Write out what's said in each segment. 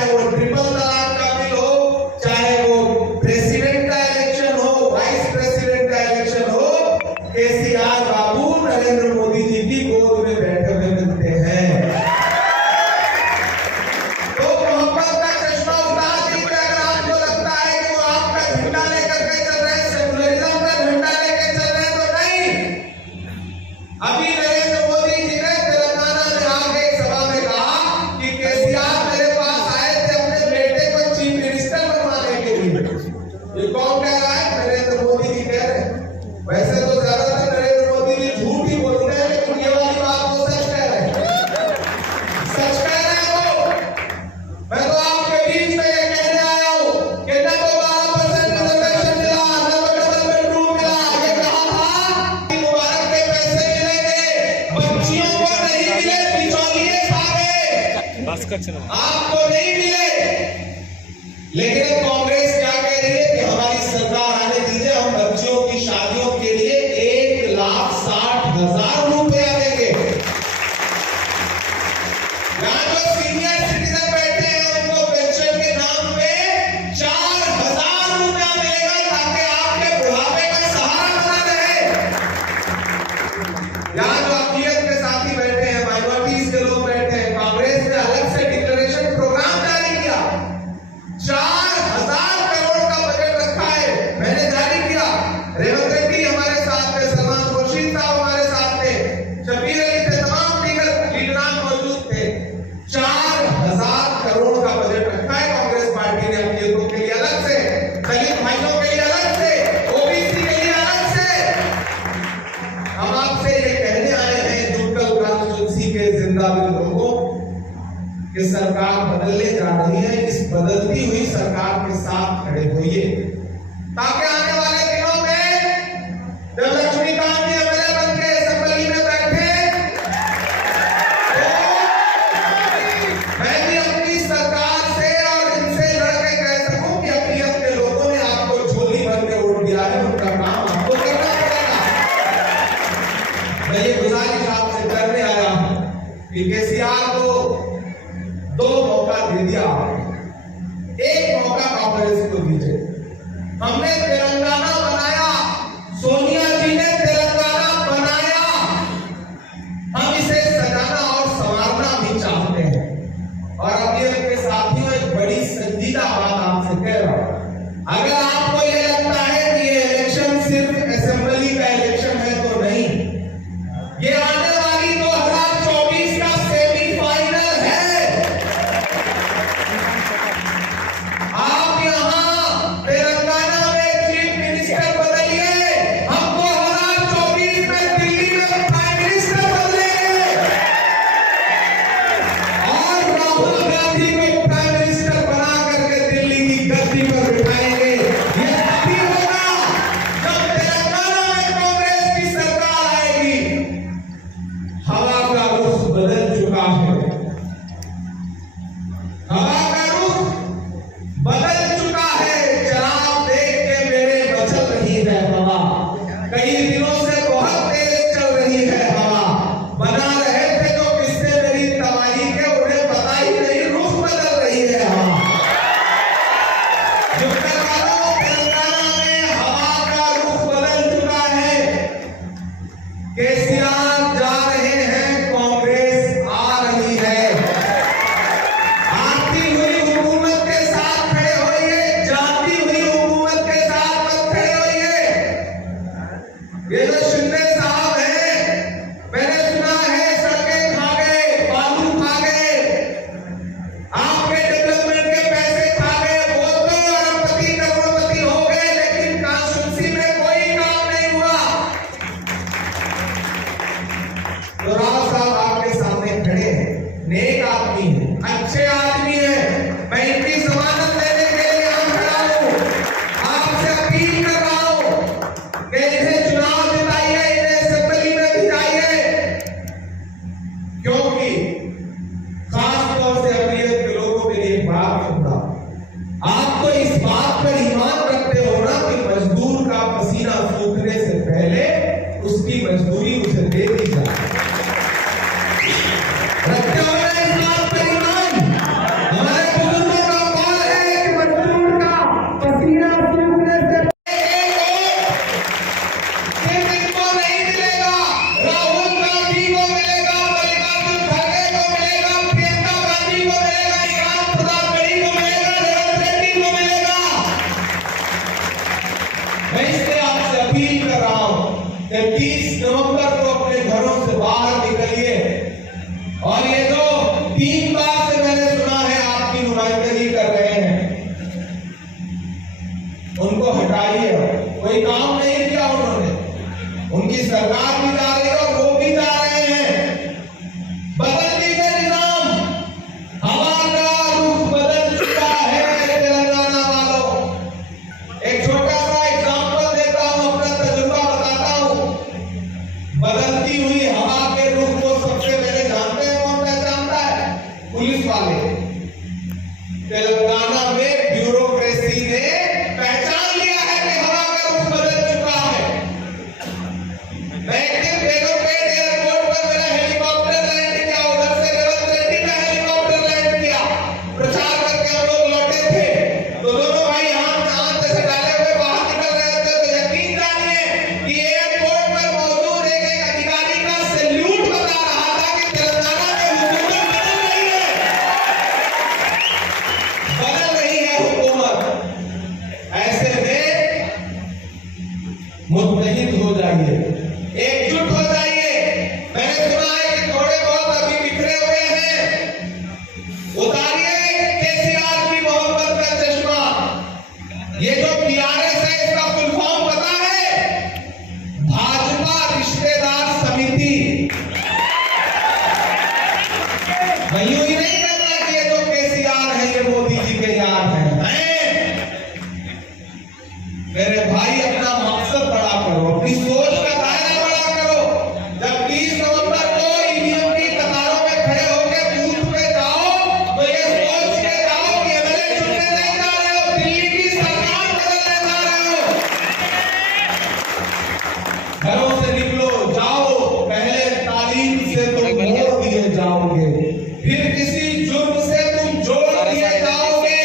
चाहे वो ट्रिपल तलाक का बिल हो, चाहे वो प्रेसिडेंट का इलेक्शन हो, वाइस प्रेसिडेंट का इलेक्शन हो, केसीआर बाबू नरेंद्र मोदी जी की गोद में बैठे हुए मिलते हैं। तो मोहब्बत का चश्मा उतार दीजिए अगर आपको लगता है कि वो आपका झंडा लेकर के चल रहे हैं, सेकुलरिज्म का झंडा लेकर चल रहे हैं, तो नहीं। अभी नरेंद्र मोदी जी ने तेलंगाना में आके सभा में कहा कि केसीआर मेरे पास आए थे अपने बेटे को चीफ मिनिस्टर बनवाने के लिए। ये कौन कह रहा है? नरेंद्र मोदी जी कह रहे हैं। वैसे तो ज्यादातर नरेंद्र मोदी जी झूठ ही बोलते हैं, लेकिन ये वाली बात वो सच कह रहे हैं। सच कह रहे हैं वो। मैं तो आपके बीच में ये कहने आया हूं कि न तो 12% रिजर्वेशन मिला, न तो डबल बेडरूम मिला। ये कहा था कि मुबारक के पैसे मिलेंगे, बच्चियों को नहीं मिले, बिचौलिए सारे आपको नहीं मिले। लेकिन अब कांग्रेस क्या कह रही है कि हमारी सरकार आने दीजिए, हम बच्चियों की शादियों के लिए 1,60,000 रुपया देंगे। यहाँ जो सीनियर सिटीजन बैठे हैं उनको पेंशन के नाम पे 4,000 रुपया मिलेगा, ताकि आपके बुढ़ापे का सहारा बना रहे। यहाँ जो अक़लियत के साथी बैठे हैं, माइनॉरिटीज के लोग बैठे हैं, कांग्रेस ने अलग से डिक्लेरेशन प्रोग्राम जारी किया। 4,000 करोड़ का बजट रखा है, मैंने जारी किया। रेवंत रेड्डी हमारे साथ थे, सलमान खुर्शीद साहब हमारे साथ थे, शबीर अली थे, तमाम दीगर लीडरान मौजूद थे। 4,000 करोड़ का बजट रखा है कांग्रेस पार्टी ने अक़लियतों के लिए अलग से, दलित भाइयों के लिए अलग से, ओबीसी के लिए अलग से। हम आपसे ये कहने आए हैं जुटकल कॉन्स्टिट्यूंसी के जिंदादिल लोगों कि सरकार बदलने जा रही है। इस बदलती हुई सरकार के साथ खड़े होइए, ताकि आने वाले दिनों में जब लक्ष्मीकांत जी एमएलए बन के असेंबली में बैठे, तो मैं भी अपनी सरकार से और इनसे लड़के कह सकूं कि अक़लियत के लोगों ने आपको झोली भर के वोट दिया है, उनका काम आपको करना पड़ेगा। मैं ये गुजारिश आपसे करने आया हूं कि केसीआर को 2 मौका दे दिया आपने, 1 मौका कांग्रेस को दीजिए। हमने तेलंगाना बनाया, सोनिया जी ने तेलंगाना बनाया, हम इसे सजाना और संवारना भी चाहते हैं। और अक़लियत के साथियों, एक बड़ी संजीदा बात आपसे कह रहा हूं, अगर आपको ये लगता है कि ये इलेक्शन सिर्फ असेंबली का इलेक्शन है, तो नहीं, ये आने वाली 2024 का सेमीफाइनल है। आप यहाँ तेलंगाना में चीफ मिनिस्टर बदलिए, हम 2024 में दिल्ली में प्राइम मिनिस्टर बदलेंगे और राहुल गांधी को प्राइम मिनिस्टर बना करके दिल्ली की गद्दी पर बिठाएंगे। 31 नवंबर को अपने घरों से बाहर निकलिए और ये जो 3 बार से मैंने सुना है आपकी नुमाइंदगी कर रहे हैं, उनको हटाइए। कोई काम नहीं किया उन्होंने, उनकी सरकार भी जा रही है और वो भी जा रहे हैं। बदल दीजिए निजाम, हवा का रुख बदल चुका है तेलंगाना वालों। एक छोटा सा एग्जांपल देता हूं, अपना तजुर्बा बताता हूं। बदलती हुई हवा के रुख को सबसे पहले जानते हैं, कौन पहचानता है? पुलिस वाले। तेलंगाना में ब्यूरोक्रेसी ने पहचान लिया है कि हवा का रुख बदल चुका है। मैं एक दिन बेगमपेट एयरपोर्ट पर मेरा हेलीकॉप्टर लैंड किया, उधर से रेवंत रेड्डी का हेलीकॉप्टर लैंड किया। प्रचार करके हम लोग लौटे थे तो दोनों भाई हाथ से डाले हुए बाहर निकल रहे थे, तो यकीन जानिए कि एयरपोर्ट पर मौजूद एक अधिकारी का सैल्यूट बता रहा था कि तेलंगाना में हुकूमत बदल रही है हुकूमत। ऐसे में मुत्तहिद हो जाइए, एकजुट हो जाइए। मैंने सुना है कि थोड़े बहुत अभी बिखरे हुए हैं, उतारिए केसीआर की मोहब्बत का चश्मा। ये जो टीआरएस है, इसका फुल फॉर्म पता है? भाजपा रिश्तेदार समिति। यूं ही नहीं करना कि ये जो केसीआर है ये मोदी जी के यार हैं। मेरे भाई, अपना मकसद बड़ा करो, अपनी सोच का दायरा बड़ा करो। जब 30 नवंबर को ईवीएम की कतारों में खड़े होकर बूथ पे जाओ तो ये सोच के जाओ कि एमएलए चुनने नहीं जा रहे हो, दिल्ली की सरकार बदलने जा रहे हो। घरों से निकलो, जाओ, पहले तालीम से तुम मोड़ दिए जाओगे, फिर किसी जुर्म से तुम जोड़ दिए जाओगे।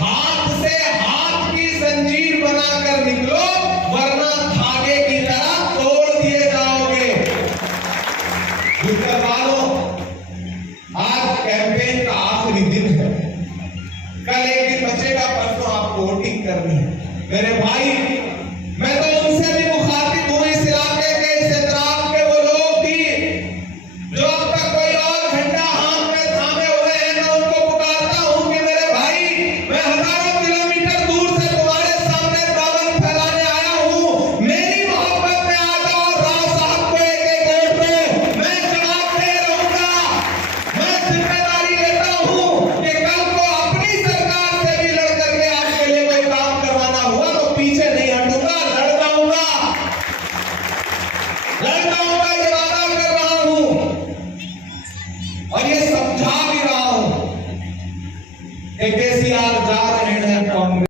हाथ से हाथ की जंजीर बनाकर निकलो, वरना धागे की तरह तोड़ दिए जाओगे। गुजर वालों, आज कैंपेन का आखिरी दिन है, कल एक दिन बचेगा, परसों आपको वोटिंग करनी है। मेरे भाई, मैं तो उनसे भी मुखातिब हूं, इस इलाके के, इस एतराफ के वो लोग भी जो अब तक कोई और झंडा हाथ में थामे हुए हैं। मैं उनको पुकारता हूं कि मेरे भाई, मैं हजारों किलोमीटर दूर से तुम्हारे सामने दामन फैलाने आया हूं। मेरी मोहब्बत में आ जाओ, राव साहब को एक वोट दो। मैं जवाब दे रहूंगा, मैं जिम्मेदारी लेता हूं कि कल को अपनी सरकार से भी लड़ करके आपके लिए कोई काम करवाना हुआ तो पीछे नहीं हटूंगा, लड़ जाऊंगा, ये वादा कर रहा हूं और ये समझा भी रहा हूं कि केसीआर जा रहे हैं कांग्रेस